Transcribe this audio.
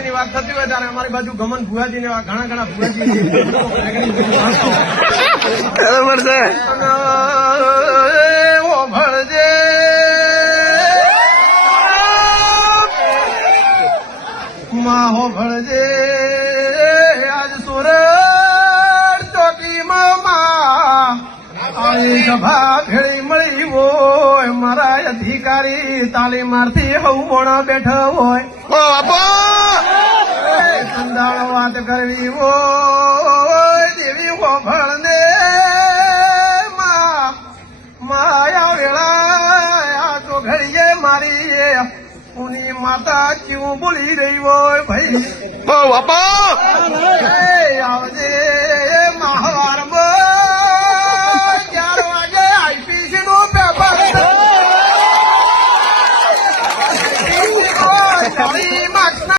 ની વાત થતી હોય ત્યારે અમારી બાજુ ગમન ભુવાજી ને ઘણા ભુવાજી બરાબર છે. ભળજે માહો ભળજે આજ સુરત ચોકીમાં આવી સભા ભેળી મળી હોય મારા અધિકારી તાલીમાર્થી હવોણા બેઠા હોય સંદાળ વાત કરવી હોય દેવી હોભળને માયા વેળા તો ઘડીએ મારી ઉની માતા કેવું બોલી રહી હોય ભાઈ આવજે